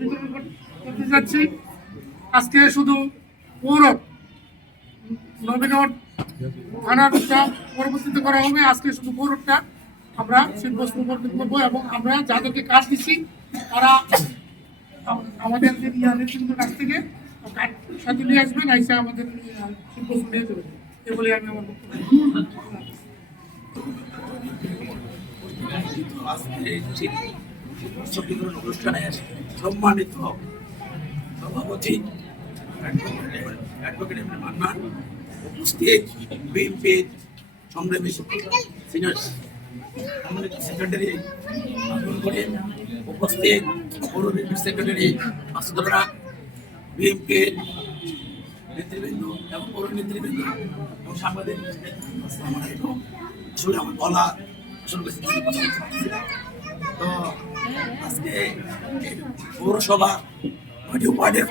বিতরণ করতে যাচ্ছি। আজকে শুধু পৌর নবীনগর থানাটা পরবর্তীতে করা হবে। আজকে শুধু পৌরটা আমরা শীতবস্ত্র করবো এবং আমরা যাদেরকে কাজ দিচ্ছি তারা আমাদের নেতৃত্বের কাছ থেকে কাজ সাথে নিয়ে আসবেন, আইসা আমাদের শীতবস্ত্র নিয়ে যাবেন। এ বলে আমি আমার অনুষ্ঠানে সম্মানিত সভাপতি মান্নান, উপস্থিত বিএনপির সংগ্রামী সিনিয়র সেক্রেটারি উপস্থিত পৌর বিএনপির সেক্রেটারি মাসুদরা, বিএনপির নেতৃবৃন্দ এবং পৌর নেতৃবৃন্দ এবং সাংবাদিক, আসলে আমার বলা আসলে তো আজকে পৌরসভা ওয়ার্ডের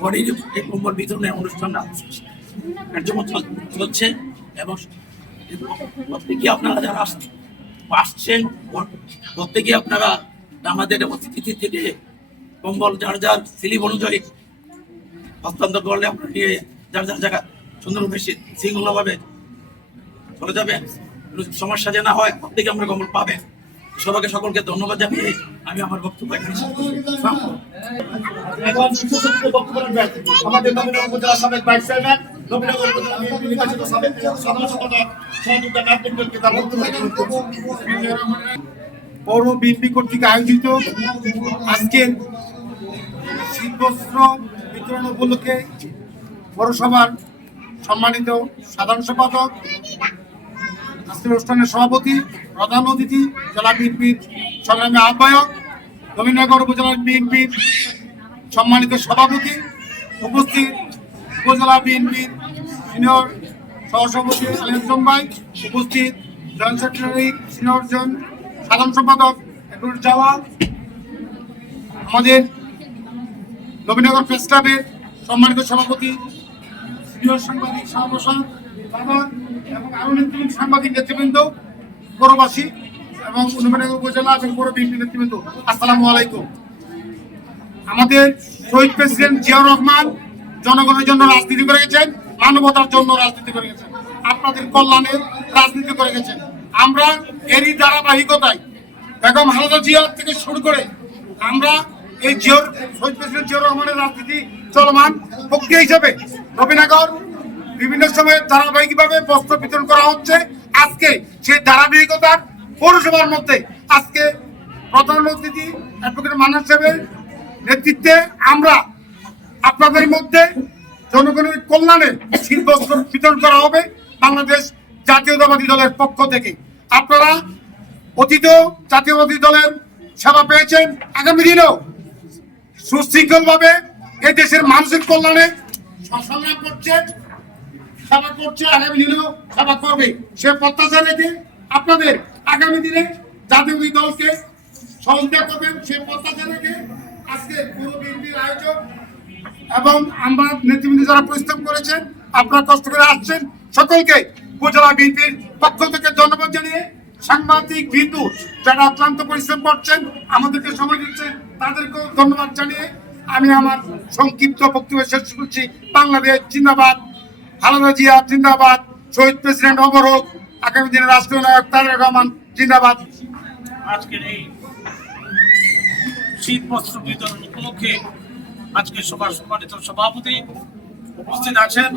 বডির এই কম্বল বিতরণের অনুষ্ঠানটা কার্যক্রম চলছে এবং প্রত্যেকে আপনারা যারা আসছেন প্রত্যেকে আপনারা আমাদের অতিথি থেকে কম্বল যার যার স্লিপ অনুযায়ী হস্তান্তর করলে আপনারা নিয়ে যার যার জায়গা সুন্দরভাবে শৃঙ্খলাভাবে চলে যাবেন। সমস্যা যে না হয় প্রত্যেকে আমরা কম্বল পাবেন। সবাইকে সকলকে ধন্যবাদ জানিয়ে আমি আমার বক্তব্য এখানে আমাদের নবীনগর উপজেলা সাবেক ভাইস চেয়ারম্যান, নবীনগর উপজেলা নির্বাচিত সাবেক সাধারণ সম্পাদক সহযোগিতা নাট্যকে তার বক্তব্য পৌর বিএনপি কর্তৃক আয়োজিত আজকের শীতবস্ত্র বিতরণ উপলক্ষে পৌরসভার সম্মানিত সাধারণ সম্পাদক, আজকের অনুষ্ঠানের সভাপতি, প্রধান অতিথি, জেলা বিএনপির সংগ্রামী আহ্বায়ক, নবীনগর উপজেলা বিএনপির সম্মানিত সভাপতি, উপস্থিত উপজেলা বিএনপির সিনিয়র সহসভাপতি আলিয়াজম ভাই, উপস্থিত জয়েন্ট সেক্রেটারি সিনিয়র সাধারণ সম্পাদক একরুল জাওয়াল, আমাদের নবীনগর প্রেস ক্লাবের সম্মানিত সভাপতি সিনিয়র সাংবাদিক শাহবাসান বাবার এবং আরো সাংবাদিক নেতৃবৃন্দ, পৌরবাসী এবং নবীনগর উপজেলা এবং পৌর বিএনপি নেতৃবৃন্দ, আসসালামু আলাইকুম। আমাদের শহীদ প্রেসিডেন্ট জিয়াউর রহমান জনগণের জন্য রাজনীতি করে গেছেন, মানবতার জন্য রাজনীতি করে গেছেন, আপনাদের কল্যাণের রাজনীতি করে গেছেন। আমরা এরই ধারাবাহিকতায় বেগম খালেদা জিয়া থেকে শুরু করে আমরা এই শহীদ প্রেসিডেন্ট জিয়াউর রহমানের রাজনীতি চলমান প্রক্রিয়া হিসাবে নবীনগর বিভিন্ন সময়ে ধারাবাহিকভাবে বস্ত্র বিতরণ করা হচ্ছে। আজকে সেই ধারাবাহিকতার পৌরসভার মধ্যে আজকে প্রধান অতিথি অ্যাডভোকেট মান্নান সাহেবের নেতৃত্বে আমরা আপনাদের মধ্যে জনগণের কল্যাণে শীতবস্ত্র বিতরণ করা হবে বাংলাদেশ জাতীয়তাবাদী দলের পক্ষ থেকে। আপনারা অতীত জাতীয়তাবাদী দলের সেবা পেয়েছেন, আগামী দিনেও সুশৃঙ্খলভাবে এই দেশের মানুষের কল্যাণে সংগ্রাম করছে, সেবা করছে, আগামী দিনেও সেবা করবে। সে প্রত্যাশা রেখে আপনাদের আগামী দিনে জাতীয়তাবাদী দলকে সহযোগিতা করবেন সে প্রত্যাশা রেখে আজকে পৌর বিএনপির আয়োজক এবং আমরা নেতৃবৃন্দ যারা পরিশ্রম করেছেন, আপনারা কষ্ট করে আসছেন, সকলকে উপজেলা বিএনপির পক্ষ থেকে ধন্যবাদ জানিয়ে সাংবাদিক বিন্দু যারা অক্লান্ত পরিশ্রম করছেন, আমাদেরকে সময় দিচ্ছেন, তাদেরকেও ধন্যবাদ জানিয়ে আমি আমার সংক্ষিপ্ত বক্তব্য শেষ করছি। বাংলাদেশ জিন্দাবাদ, খালেদা জিয়া জিন্দাবাদ, শহীদ প্রেসিডেন্ট অমর হোক, আগামী দিনের রাষ্ট্রীয় নায়ক তারেক রহমান জিন্দাবাদ। আজকের এই শীত বস্ত্র বিতরণ উপলক্ষে আজকে সবার সম্মানিত সভাপতি উপস্থিত আছেন,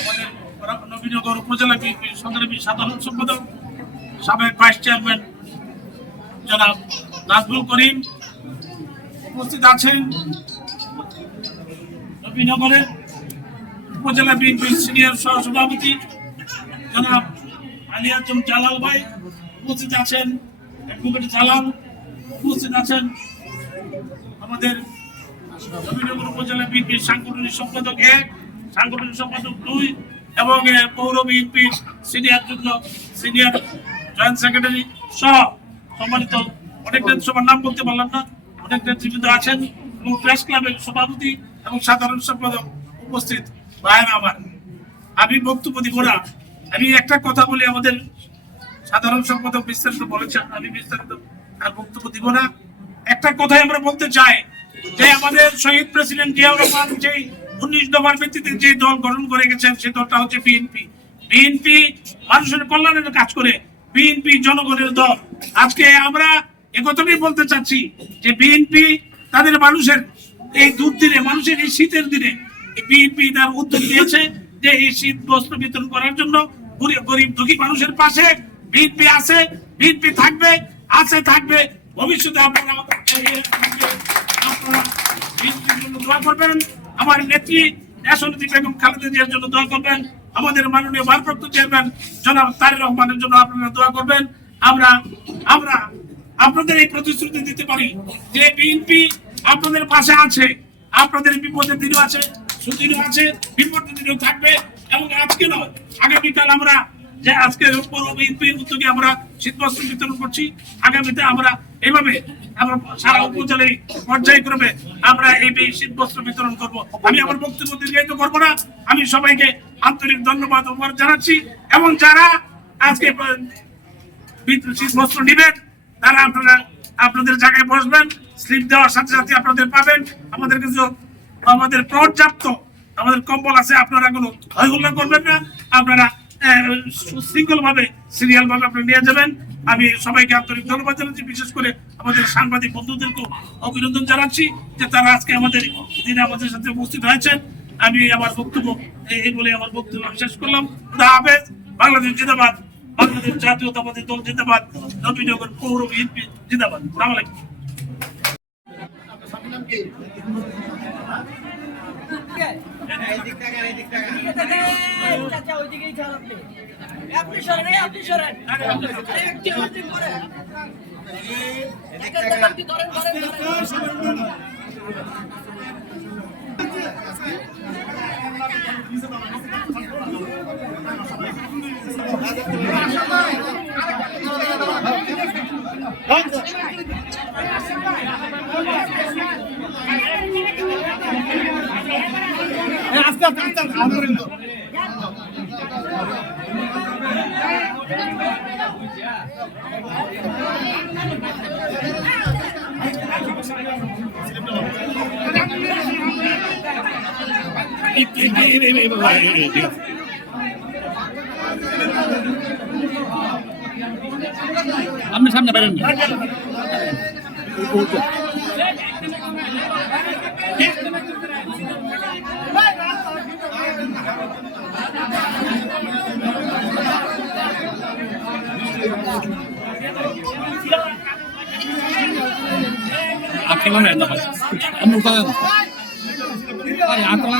আমাদের নবীনগর উপজেলা বিএনপির সংগ্রামী সাধারণ সম্পাদক সাবেক ভাইস চেয়ারম্যান জনাব নাজমুল করিম, উপস্থিত আছেন নবীনগরের উপজেলা বিএনপির সিনিয়র সহসভাপতি জনাব আলিয়াজম জালাল ভাই, উপস্থিত আছেন অ্যাডভোকেট জালাল, উপস্থিত আছেন আমাদের নবীনগর উপজেলা বিএনপির সাংগঠনিক সম্পাদক 1, সাংগঠনিক সম্পাদক 2 এবং পৌর বিএনপির সিনিয়র জয়েন্ট সেক্রেটারি সহ সম্মানিত অনেক সবার নাম বলতে পারলাম না, অনেক নেতৃবৃন্দ আছেন এবং প্রেস ক্লাবের সভাপতি এবং সাধারণ সম্পাদক উপস্থিত ভাইয়েরা আমার। আমি বক্তব্য দিব না, আমি একটা কথা বলি, আমাদের সাধারণ সম্পাদক বিস্তারিত বলেছেন, আমি বিস্তারিত আর বক্তব্য দিব না। একটা কথাই আমরা বলতে চাই যে আমাদের শহীদ প্রেসিডেন্ট জিয়াউর রহমান যে 19 দফার ভিত্তিতে যে দল গঠন করে গেছেন সেই দলটা হচ্ছে বিএনপি। বিএনপি মানুষের কল্যাণের কাজ করে, বিএনপি জনগণের দল। আজকে আমরা একথাই বলতে চাচ্ছি যে বিএনপি তাদের মানুষের এই দুর্দিনে, মানুষের এই শীতের দিনে বিএনপি তার উদ্যোগ নিয়েছে যে এই শীত বস্ত্র বিতরণ করার জন্য গরিব দুঃখী মানুষের পাশে বিএনপি আছে, বিএনপি থাকবে, থাকবে ভবিষ্যতে। আপনারা বিএনপির জন্য দোয়া করবেন, আমার নেত্রী দেশনেত্রী বেগম খালেদা জিয়ার জন্য দোয়া করবেন, আমাদের মাননীয় ভারপ্রাপ্ত চেয়ারম্যান জনাব তারেক রহমানের জন্য আপনারা দোয়া করবেন। আমরা আপনাদের এই প্রতিশ্রুতি দিতে পারি যে বিএনপি আপনাদের পাশে আছে, আপনাদের বিপদের দিনও আছে, সুদিনও আছে, বিপদের দিনও থাকবে। এবং আজকে নয়, আগামীকাল আমরা যে আজকে বিএনপির উদ্যোগে আমরা শীতবস্ত্র বিতরণ করছি, আগামীতে আমরা এইভাবে আমরা সারা উপজেলায় পর্যায়ক্রমে আমরা এই শীতবস্ত্র বিতরণ করব। আমি আমার বক্তব্য দীর্ঘায়িত করবো না, আমি সবাইকে আন্তরিক ধন্যবাদ জানাচ্ছি। এবং যারা আজকে শীতবস্ত্র নেবেন তারা আপনারা আপনাদের জায়গায় বসবেন, স্লিপ দেওয়ার সাথে সাথে আপনাদের পাবেন। আমাদের কিছু আমাদের পর্যাপ্ত আমাদের কম্বল আছে, আপনারা কোনো হইহুল্লা করবেন না, আপনারা সুশৃঙ্খল ভাবে সিরিয়াল ভাবে আপনারা নিয়ে যাবেন। আমি সবাইকে আন্তরিক ধন্যবাদ জানাচ্ছি, বিশেষ করে আমাদের সাংবাদিক বন্ধুদেরকে অভিনন্দন জানাচ্ছি যে তারা আজকে আমাদের দিনে আমাদের সাথে উপস্থিত হয়েছেন। আমি আমার বক্তব্য এই বলে আমার বক্তব্য শেষ করলাম। খুদা হাফেজ। বাংলাদেশ জিন্দাবাদ, বাংলাদেশ জাতীয়তাবাদী দল জিন্দাবাদ, নবীনগর পৌর বিএনপি জিন্দাবাদ। আসসালামু আলাইকুম। আপনি সামনে বেরেন না। আপনি মানে না, আপনি উঠা দেন, আরে আত্মা